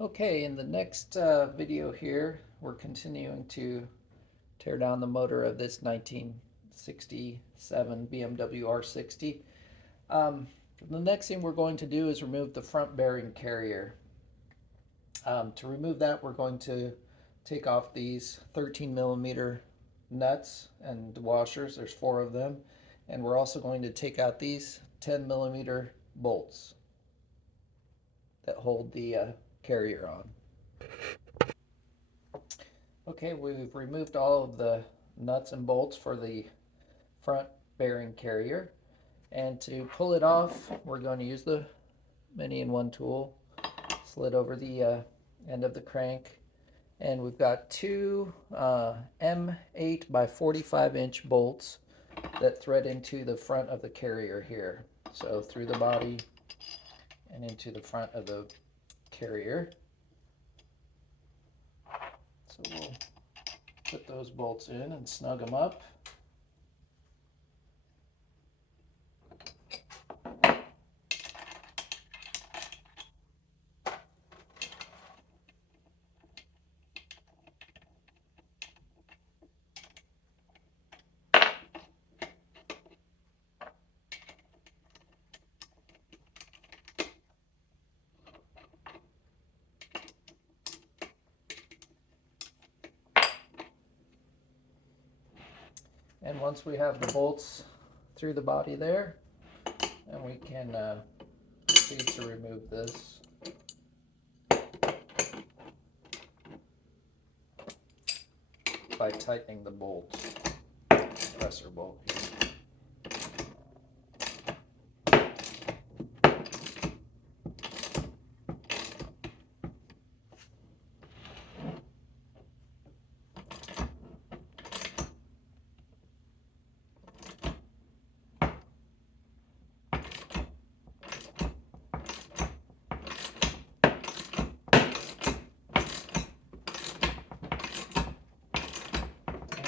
Okay, in the next video here, we're continuing to tear down the motor of this 1967 BMW R60. Um, the next thing we're going to do is remove the front bearing carrier. To remove that, we're going to take off these 13 millimeter nuts and washers. There's 4 of them. And we're also going to take out these 10 millimeter bolts that hold the carrier on. Okay, we've removed all of the nuts and bolts for the front bearing carrier. And to pull it off, we're going to use the many-in-one tool, slid over the end of the crank. And we've got two M8 by 45-inch bolts that thread into the front of the carrier here. So through the body and into the front of the carrier. So we'll put those bolts in and snug them up. And once we have the bolts through the body there, and we can proceed to remove this. By tightening the bolt, pressor bolt here.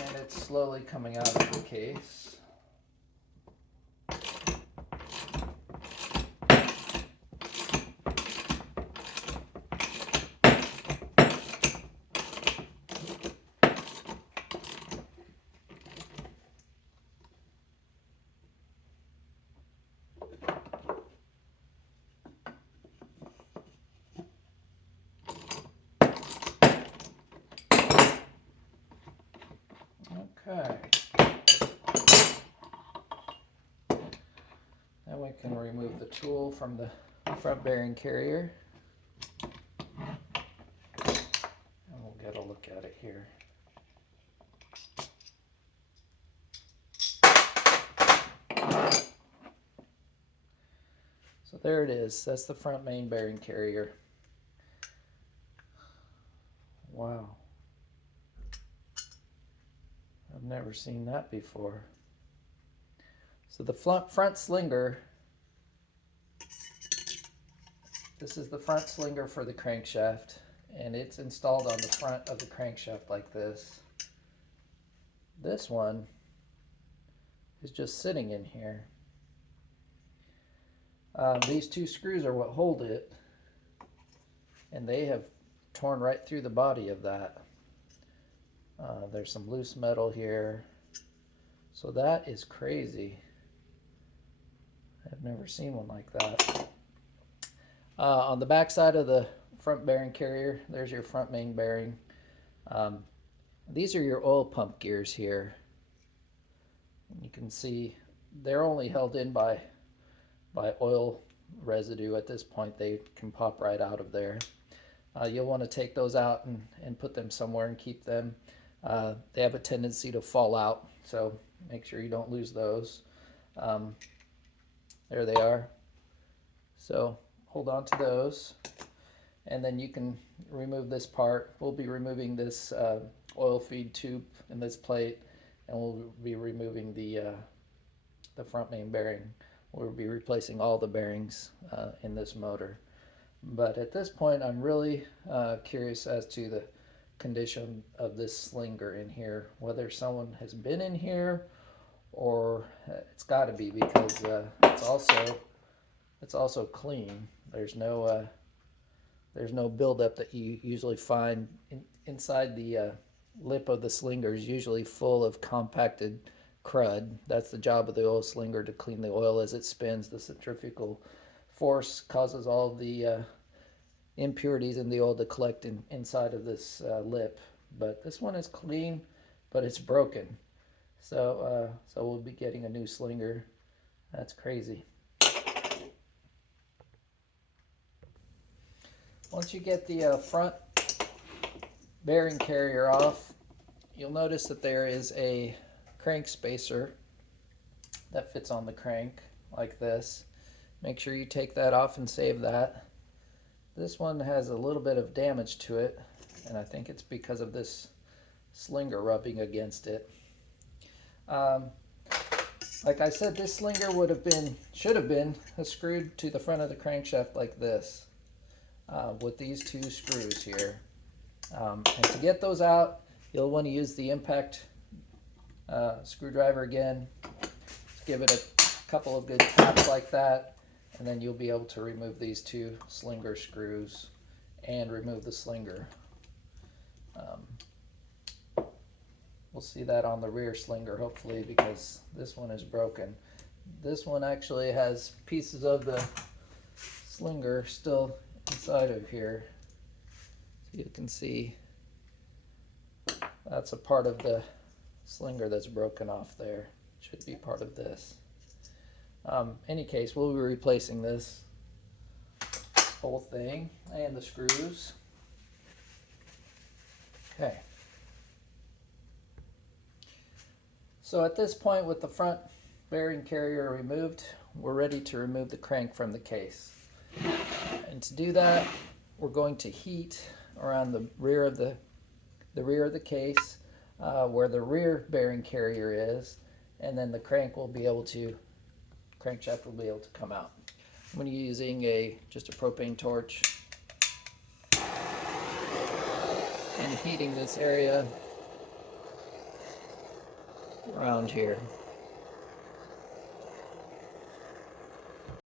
And it's slowly coming out of the case. Okay. Then we can remove the tool from the front bearing carrier. And we'll get a look at it here. So there it is. That's the front main bearing carrier. Wow. I've never seen that before. So the front slinger, this is the front slinger for the crankshaft, and it's installed on the front of the crankshaft like this. This one is just sitting in here. These 2 screws are what hold it, and they have torn right through the body of that. There's some loose metal here, so that is crazy. I've never seen one like that. On the back side of the front bearing carrier, there's your front main bearing. These are your oil pump gears here. You can see they're only held in by oil residue at this point. They can pop right out of there. You'll want to take those out and put them somewhere and keep them. They have a tendency to fall out, so make sure you don't lose those. There they are. So hold on to those, and then you can remove this part. We'll be removing this oil feed tube and this plate, and we'll be removing the front main bearing. We'll be replacing all the bearings in this motor. But at this point, I'm really curious as to the condition of this slinger in here, whether someone has been in here, or it's got to be, because it's also clean. There's no there's no buildup that you usually find inside the lip of the slinger is usually full of compacted crud. That's the job of the oil slinger, to clean the oil as it spins. The centrifugal force causes all the impurities in the oil to collect inside of this lip. But this one is clean, but it's broken. So we'll be getting a new slinger. That's crazy. Once you get the front bearing carrier off, you'll notice that there is a crank spacer that fits on the crank like this. Make sure you take that off and save that. This one has a little bit of damage to it, and I think it's because of this slinger rubbing against it. Like I said, this slinger should have been screwed to the front of the crankshaft like this, with these two screws here. And to get those out, you'll want to use the impact screwdriver again. Just give it a couple of good taps like that, and then you'll be able to remove these two slinger screws and remove the slinger. We'll see that on the rear slinger, hopefully, because this one is broken. This one actually has pieces of the slinger still inside of here. So you can see that's a part of the slinger that's broken off there. Should be part of this. Any case, we'll be replacing this whole thing and the screws. Okay. So at this point, with the front bearing carrier removed, we're ready to remove the crank from the case. And to do that, we're going to heat around the rear of the case, where the rear bearing carrier is, and then the crankshaft will be able to come out. I'm going to be using just a propane torch and heating this area around here.